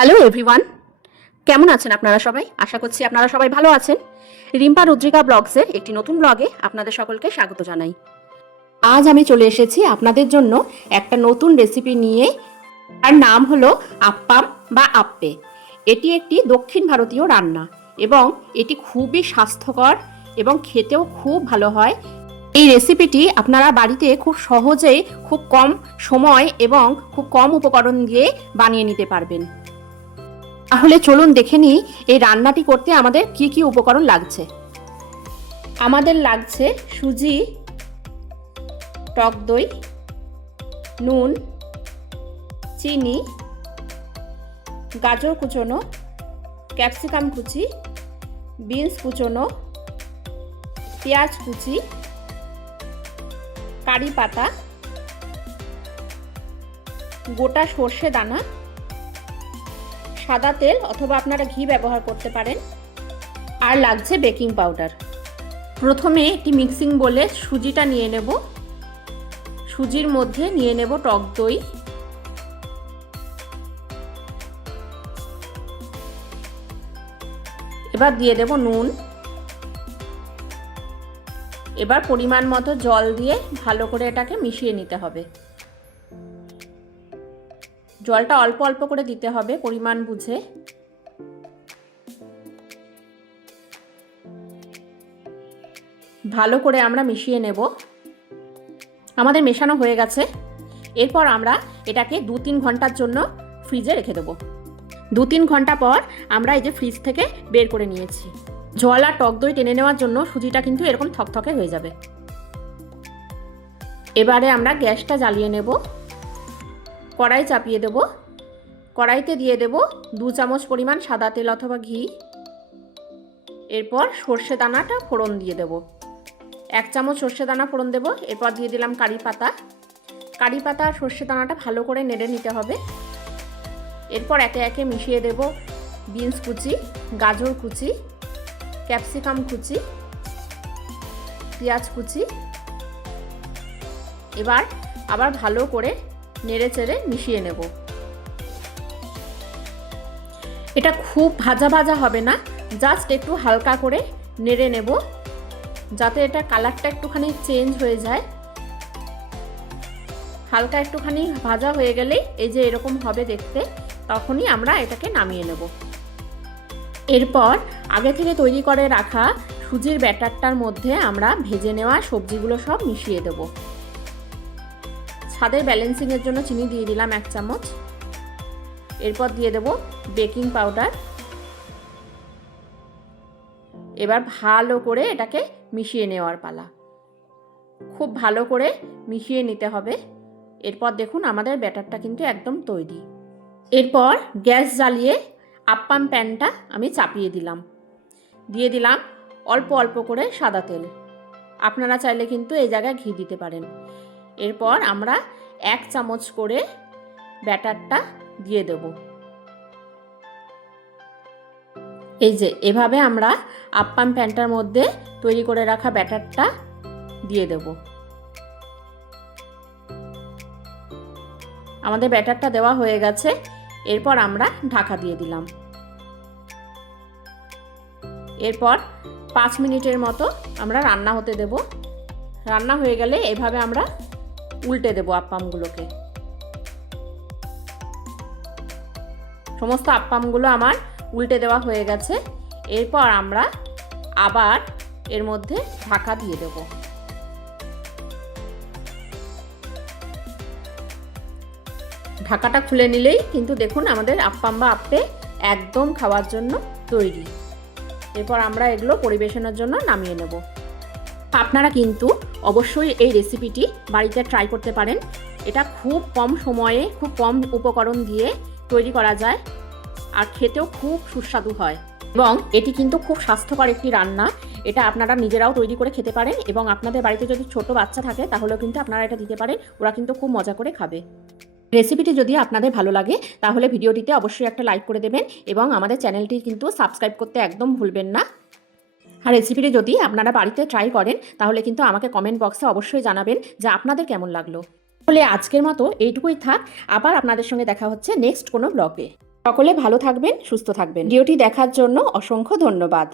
Hello everyone, কেমন আছেন আপনারা সবাই? আশা করছি আপনারা সবাই ভালো আছেন। রিম্পা রুদ্রিকা ব্লগসের একটি নতুন ব্লগে আপনাদের সকলকে স্বাগত জানাই। আজ আমি চলে এসেছি আপনাদের জন্য একটা নতুন রেসিপি নিয়ে। তার নাম হলো আপ্পাম বা আপ্পে। এটি একটি দক্ষিণ ভারতীয় রান্না এবং এটি খুবই স্বাস্থ্যকর এবং খেতেও খুব ভালো হয়। এই রেসিপিটি আপনারা বাড়িতে খুব সহজেই, খুব কম সময় এবং খুব কম উপকরণ দিয়ে বানিয়ে নিতে পারবেন। তাহলে চলুন দেখে নিই এই রান্নাটি করতে আমাদের কি কি উপকরণ লাগছে। আমাদের লাগছে সুজি, টক দই, নুন, চিনি, গাজর কুচোনো, ক্যাপসিকাম কুচি, বিনস কুচোনো, পেঁয়াজ কুচি, কারি পাতা, গোটা সর্ষে দানা, সাদা তেল অথবা আপনারা ঘি ব্যবহার করতে পারেন, আর লাগছে বেকিং পাউডার। প্রথমে একটি মিক্সিং বোলে সুজিটা নিয়ে নেব। সুজির মধ্যে নিয়ে নেব টক দই, এবার দিয়ে দেব নুন। এবার পরিমাণ মতো জল দিয়ে ভালো করে এটাকে মিশিয়ে নিতে হবে। জলটা অল্প অল্প করে দিতে হবে পরিমাণ বুঝে। ভালো করে আমরা মিশিয়ে নেব। আমাদের মেশানো হয়ে গেছে। এরপর আমরা এটাকে 2-3 ঘন্টার জন্য ফ্রিজে রেখে দেবো। 2-3 ঘন্টা পর আমরা এই যে ফ্রিজ থেকে বের করে নিয়েছি। জল আর টক দই টেনে নেওয়ার জন্য সুজিটা কিন্তু এরকম থকথকে হয়ে যাবে। এবারে আমরা গ্যাসটা জ্বালিয়ে নেব। কড়াই চাপিয়ে দেব। কড়াইতে দিয়ে দেব 2 চামচ পরিমাণ সাদা তেল অথবা ঘি। এরপর সর্ষে দানাটা ফোড়ন দিয়ে দেব। 1 চামচ সর্ষে দানা ফোড়ন দেব। এরপর দিয়ে দিলাম কারি পাতা। কারি পাতা আর সর্ষে দানাটা ভালো করে নেড়ে নিতে হবে। এরপর একে একে মিশিয়ে দেব বিনস কুচি, গাজর কুচি, ক্যাপসিকাম কুচি, পেঁয়াজ কুচি। এবার আবার ভালো করে নেড়ে চেড়ে মিশিয়ে নেব। এটা খুব ভাজা ভাজা হবে না, জাস্ট একটু হালকা করে নেড়ে নেব যাতে এটা কালারটা একটুখানি চেঞ্জ হয়ে যায়। হালকা একটুখানি ভাজা হয়ে গেলেই এই যে এরকম হবে দেখতে, তখনই আমরা এটাকে নামিয়ে নেব। এরপর আগে থেকে তৈরি করে রাখা সুজির ব্যাটারটার মধ্যে আমরা ভেজে নেওয়া সবজিগুলো সব মিশিয়ে দেব। স্বাদের ব্যালেন্সিংয়ের জন্য চিনি দিয়ে দিলাম 1 চামচ। এরপর দিয়ে দেব বেকিং পাউডার। এবার ভালো করে এটাকে মিশিয়ে নেওয়ার পালা। খুব ভালো করে মিশিয়ে নিতে হবে। এরপর দেখুন আমাদের ব্যাটারটা কিন্তু একদম তৈরি। এরপর গ্যাস জ্বালিয়ে আপ্পাম প্যানটা আমি চাপিয়ে দিলাম। দিয়ে দিলাম অল্প অল্প করে সাদা তেল। আপনারা চাইলে কিন্তু এই জায়গায় ঘি দিতে পারেন। এরপর আমরা 1 চামচ করে ব্যাটারটা দিয়ে দেব। এই যে এভাবে আমরা আপ্পাম প্যানটার মধ্যে তৈরি করে রাখা ব্যাটারটা দিয়ে দেব। আমাদের ব্যাটারটা দেওয়া হয়ে গেছে। এরপর আমরা ঢাকা দিয়ে দিলাম। এরপর 5 মিনিটের মতো আমরা রান্না হতে দেব। রান্না হয়ে গেলে এভাবে আমরা উল্টে দেব আপ্পামগুলোকে। সমস্ত আপ্পামগুলো আমার উল্টে দেওয়া হয়ে গেছে। এরপর আমরা আবার এর মধ্যে ঢাকা দিয়ে দেব। ঢাকাটা খুলে নিলেই কিন্তু দেখুন আমাদের আপ্পাম বা আপ্পে একদম খাওয়ার জন্য তৈরি। এরপর আমরা এগুলো পরিবেশনের জন্য নামিয়ে নেব। আপনারা কিন্তু অবশ্যই এই রেসিপিটি বাড়িতে ট্রাই করতে পারেন। এটা খুব কম সময়ে, খুব কম উপকরণ দিয়ে তৈরি করা যায় আর খেতেও খুব সুস্বাদু হয় এবং এটি কিন্তু খুব স্বাস্থ্যকর একটি রান্না। এটা আপনারা নিজেরাও তৈরি করে খেতে পারেন এবং আপনাদের বাড়িতে যদি ছোট বাচ্চা থাকে তাহলেও কিন্তু আপনারা এটা দিতে পারেন। ওরা কিন্তু খুব মজা করে খাবে। রেসিপিটি যদি আপনাদের ভালো লাগে তাহলে ভিডিওটিতে অবশ্যই একটা লাইক করে দেবেন এবং আমাদের চ্যানেলটি কিন্তু সাবস্ক্রাইব করতে একদম ভুলবেন না। আর রেসিপিটি যদি আপনারা বাড়িতে ট্রাই করেন তাহলে কিন্তু আমাকে কমেন্ট বক্সে অবশ্যই জানাবেন যে আপনাদের কেমন লাগলো। তাহলে আজকের মতো এইটুকুই থাক। আবার আপনাদের সঙ্গে দেখা হচ্ছে নেক্সট কোনো ব্লগে। সকলে ভালো থাকবেন, সুস্থ থাকবেন। ভিডিওটি দেখার জন্য অসংখ্য ধন্যবাদ।